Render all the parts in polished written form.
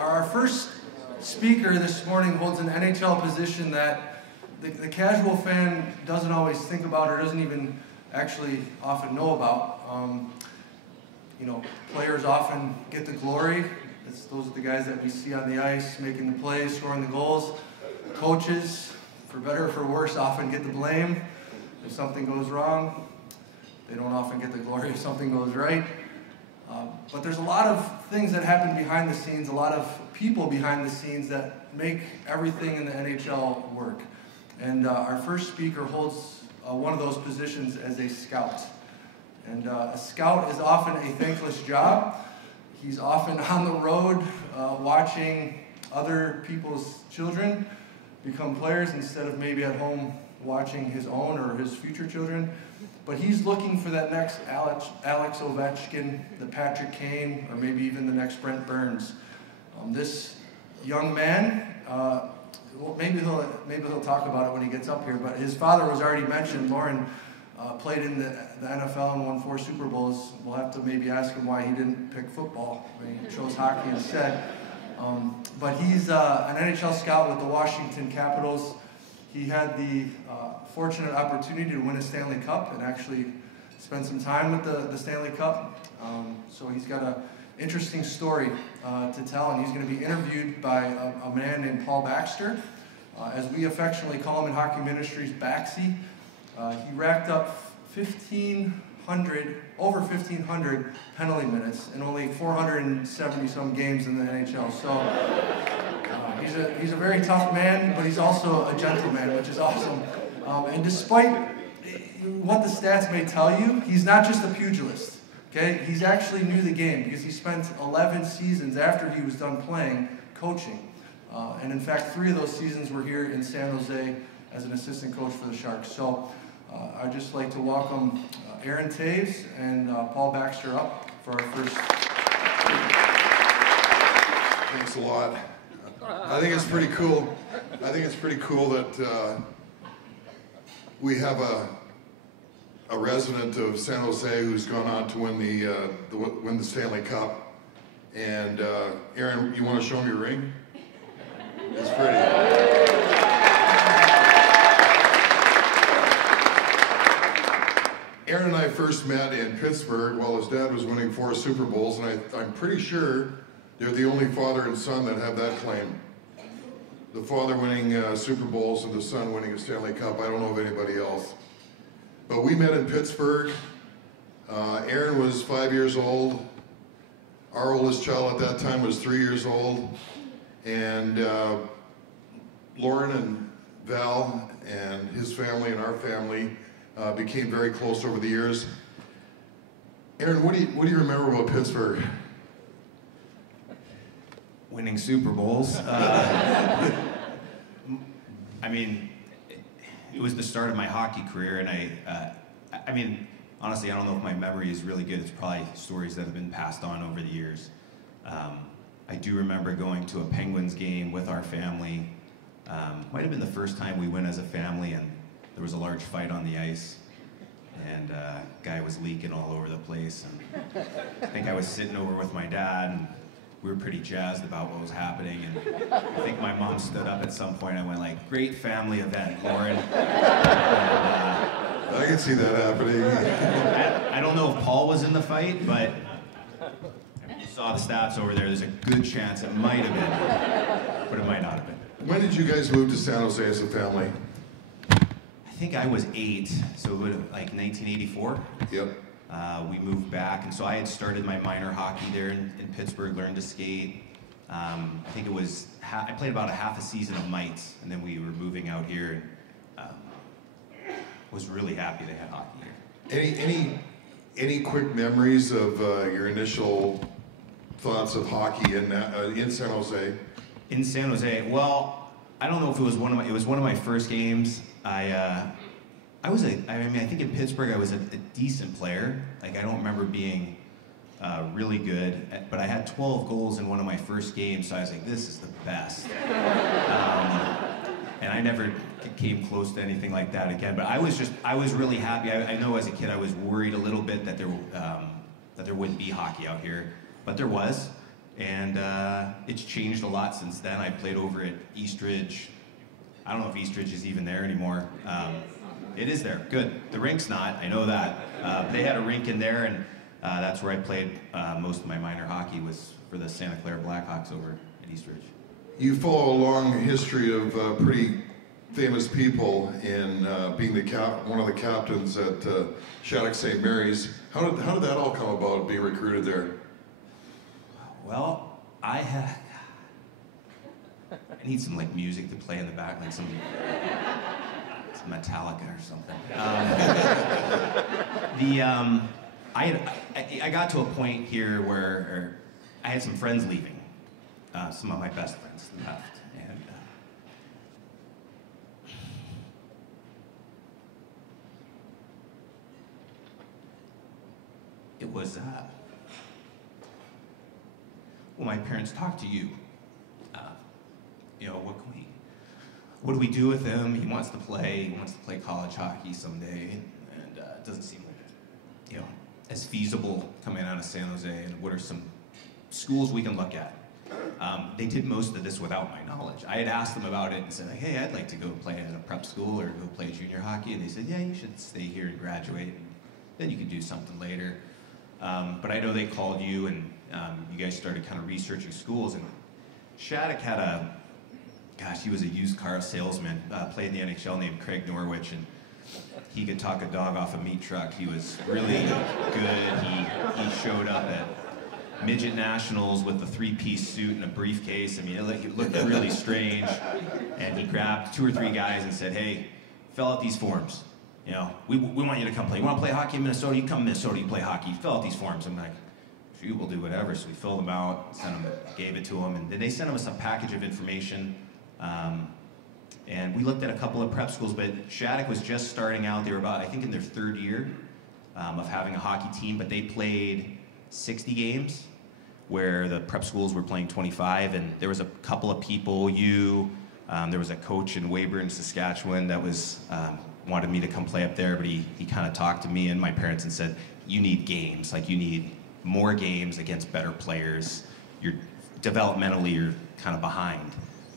Our first speaker this morning holds an NHL position that the casual fan doesn't always think about or doesn't even actually often know about. Players often get the glory. Those are the guys that we see on the ice making the plays, scoring the goals. Coaches, for better or for worse, often get the blame if something goes wrong. They don't often get the glory if something goes right. But there's a lot of things that happen behind the scenes, a lot of people behind the scenes that make everything in the NHL work. And our first speaker holds one of those positions as a scout. And a scout is often a thankless job. He's often on the road watching other people's children become players instead of maybe at home watching his own or his future children. But he's looking for that next Alex Ovechkin, the Patrick Kane, or maybe even the next Brent Burns. This young man, maybe he'll talk about it when he gets up here, but his father was already mentioned. Lauren played in the NFL and won 4 Super Bowls. We'll have to maybe ask him why he didn't pick football. He chose hockey instead. But he's an NHL scout with the Washington Capitals. He had the fortunate opportunity to win a Stanley Cup and actually spend some time with the Stanley Cup. So he's got an interesting story to tell, and he's going to be interviewed by a man named Paul Baxter. As we affectionately call him in hockey ministries, Baxy. He racked up over 1,500 penalty minutes in only 470-some games in the NHL. So he's a very tough man, but he's also a gentleman, which is awesome. And despite what the stats may tell you, he's not just a pugilist. Okay, he's actually knew the game because he spent 11 seasons after he was done playing coaching. And in fact, 3 of those seasons were here in San Jose as an assistant coach for the Sharks. So I'd just like to welcome Aaron Toews and Paul Baxter up for our first. Thanks a lot. I think it's pretty cool. That we have a resident of San Jose who's gone on to win the Stanley Cup. And Aaron, you want to show me your ring? It's pretty. Aaron and I first met in Pittsburgh while his dad was winning 4 Super Bowls, and I'm pretty sure they're the only father and son that have that claim. The father winning Super Bowls and the son winning a Stanley Cup. I don't know of anybody else. But we met in Pittsburgh. Aaron was 5 years old. Our oldest child at that time was 3 years old. And Lauren and Val and his family and our family became very close over the years. Aaron, what do you remember about Pittsburgh? Winning Super Bowls. I mean, it was the start of my hockey career, and honestly, I don't know if my memory is really good. It's probably stories that have been passed on over the years. I do remember going to a Penguins game with our family. Might have been the first time we went as a family, and there was a large fight on the ice, and guy was leaking all over the place. And I think I was sitting over with my dad, and we were pretty jazzed about what was happening. And I think my mom stood up at some point. I went like, "Great family event, Lauren." I can see that happening. I don't know if Paul was in the fight, but you saw the stats over there. There's a good chance it might have been, but it might not have been. When did you guys move to San Jose as a family? I think I was 8, so it would have like 1984. Yep. We moved back, and so I had started my minor hockey there in Pittsburgh, learned to skate. I think it was, I played about a half a season of mites, and then we were moving out here, and was really happy they had hockey here. Any quick memories of your initial thoughts of hockey in San Jose? In San Jose, well, I don't know if it was one of my first games. I think in Pittsburgh I was a decent player. Like, I don't remember being really good, but I had 12 goals in one of my first games, so I was like, this is the best. And I never came close to anything like that again, but I was really happy. I know as a kid I was worried a little bit that there wouldn't be hockey out here, but there was. And it's changed a lot since then. I played over at Eastridge. I don't know if Eastridge is even there anymore. It is there, good. The rink's not, I know that. They had a rink in there, and that's where I played most of my minor hockey, was for the Santa Clara Blackhawks over at Eastridge. You follow a long history of pretty famous people in being one of the captains at Shattuck St. Mary's. How did that all come about, being recruited there? Well, I need some like music to play in the back, like some Metallica or something. I got to a point here where I had some friends leaving, some of my best friends left, and it was well, my parents talked to you. What do we do with him? He wants to play college hockey someday, and it doesn't seem like, as feasible coming out of San Jose, and what are some schools we can look at? They did most of this without my knowledge. I had asked them about it and said, like, hey, I'd like to go play at a prep school or go play junior hockey, and they said, yeah, you should stay here and graduate, and then you can do something later. But I know they called you, and you guys started kind of researching schools, and Shattuck had he was a used car salesman, played in the NHL, named Craig Norwich, and he could talk a dog off a meat truck. He was really good. He showed up at midget nationals with a 3-piece suit and a briefcase. I mean, it looked really strange, and he grabbed 2 or 3 guys and said, hey, fill out these forms. We want you to come play. You want to play hockey in Minnesota? You come to Minnesota, you play hockey. Fill out these forms. I'm like, shoot, we'll do whatever. So we filled them out, gave it to them, and then they sent us a package of information. And we looked at a couple of prep schools, but Shattuck was just starting out. They were about, I think, in their 3rd year of having a hockey team, but they played 60 games, where the prep schools were playing 25, and there was a couple of people, there was a coach in Weyburn, Saskatchewan, that was wanted me to come play up there, but he kind of talked to me and my parents and said, you need games, like you need more games against better players. Developmentally, you're kind of behind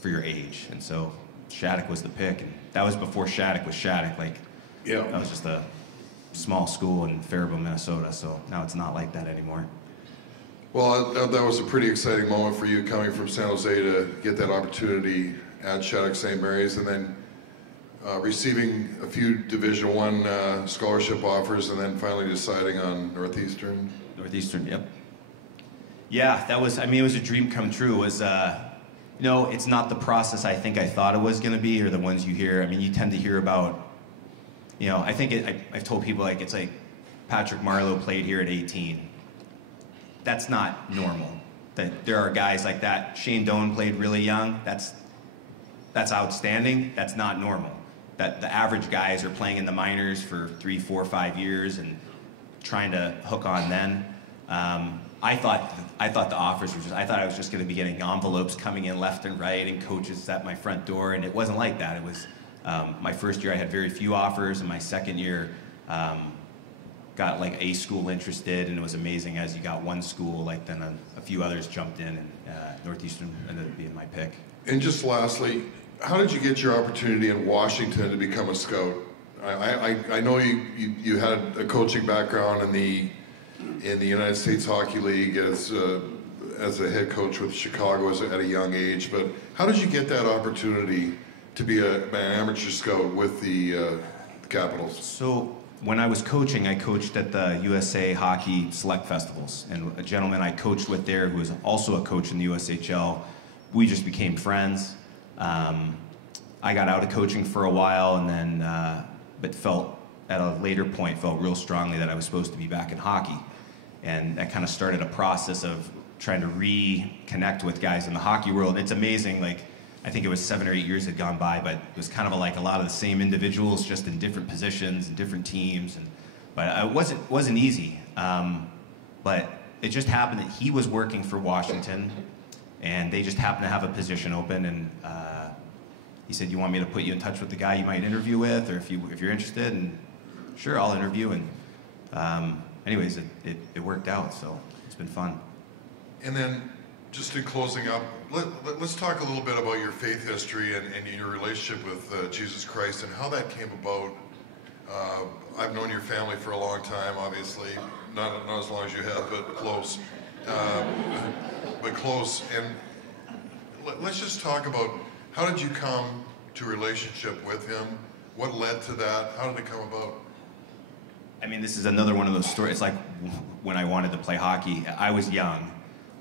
for your age, and so Shattuck was the pick, and that was before Shattuck was Shattuck. That was just a small school in Faribault, Minnesota, so now it's not like that anymore. Well, that was a pretty exciting moment for you, coming from San Jose to get that opportunity at Shattuck St. Mary's, and then receiving a few Division I scholarship offers, and then finally deciding on Northeastern. Northeastern, yep. Yeah, it was a dream come true. It was, it's not the process I think I thought it was going to be, or the ones you hear. I mean, you tend to hear about, I think I've told people, like, it's like Patrick Marleau played here at 18. That's not normal. That there are guys like that. Shane Doan played really young. That's outstanding. That's not normal. That the average guys are playing in the minors for 3, 4, 5 years and trying to hook on then. I thought the offers were I thought I was just going to be getting envelopes coming in left and right, and coaches at my front door, and it wasn't like that. It was my first year I had very few offers, and my second year got like a school interested, and it was amazing. As you got one school, like then a few others jumped in, and Northeastern ended up being my pick. And just lastly, how did you get your opportunity in Washington to become a scout? I know you had a coaching background in the United States Hockey League as a head coach with Chicago at a young age, but how did you get that opportunity to be an amateur scout with the Capitals? So when I was coaching, I coached at the USA Hockey Select Festivals, and a gentleman I coached with there who was also a coach in the USHL, we just became friends. I got out of coaching for a while, and then but felt at a later point real strongly that I was supposed to be back in hockey, and that kind of started a process of trying to reconnect with guys in the hockey world. It's amazing, like I think it was 7 or 8 years had gone by, but it was kind of like a lot of the same individuals, just in different positions and different teams, but it wasn't easy. But it just happened that he was working for Washington, and they just happened to have a position open, and he said, you want me to put you in touch with the guy you might interview with, or if you're interested? And sure, I'll interview. And anyways, it worked out, so it's been fun. And then just in closing up, let's talk a little bit about your faith history and your relationship with Jesus Christ and how that came about. I've known your family for a long time, obviously, not as long as you have, but close. But close. And let's just talk about, how did you come to a relationship with him? What led to that? How did it come about? I mean, this is another one of those stories. It's like when I wanted to play hockey. I was young.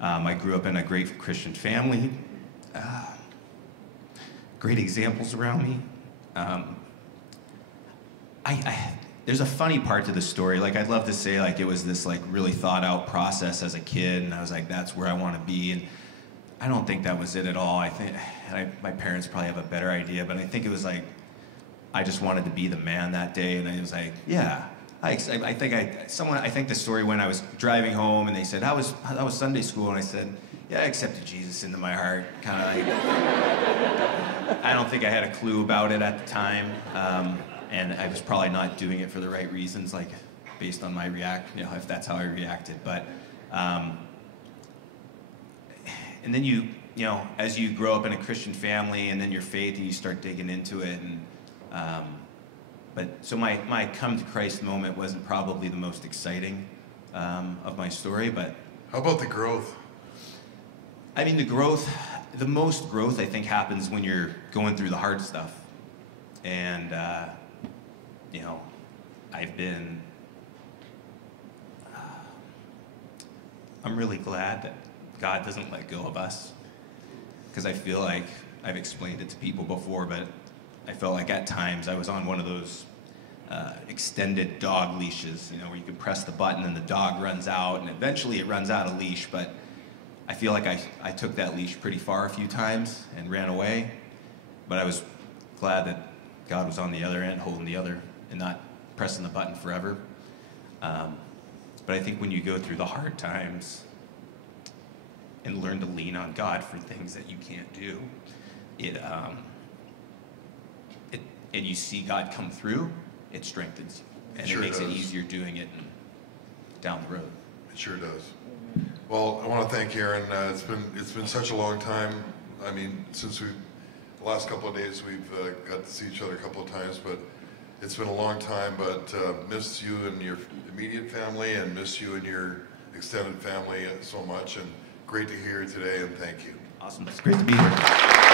I grew up in a great Christian family. Great examples around me. There's a funny part to the story. Like, I'd love to say like it was this like really thought out process as a kid, and I was like, that's where I want to be. And I don't think that was it at all. I think my parents probably have a better idea, but I think it was like I just wanted to be the man that day, and I was like, yeah. I think the story when I was driving home and they said, how was Sunday school? And I said, yeah, I accepted Jesus into my heart. Kind of like, I don't think I had a clue about it at the time. And I was probably not doing it for the right reasons, like based on my if that's how I reacted. But, and then you as you grow up in a Christian family and then your faith and you start digging into it. And, so my come to Christ moment wasn't probably the most exciting of my story, but. How about the growth? I mean, the most growth I think happens when you're going through the hard stuff. And, I'm really glad that God doesn't let go of us, because I feel like I've explained it to people before, but I felt like at times I was on one of those extended dog leashes, where you can press the button and the dog runs out, and eventually it runs out of leash. But I feel like I took that leash pretty far a few times and ran away. But I was glad that God was on the other end, holding the other, and not pressing the button forever. But I think when you go through the hard times and learn to lean on God for things that you can't do, and you see God come through, it strengthens you. And it makes it easier doing it down the road. It sure does. Well, I want to thank Aaron. It's been such a long time. I mean, since the last couple of days we've got to see each other a couple of times, but it's been a long time. But miss you and your immediate family, and miss you and your extended family so much. And great to hear you today, and thank you. Awesome. It's great to be here.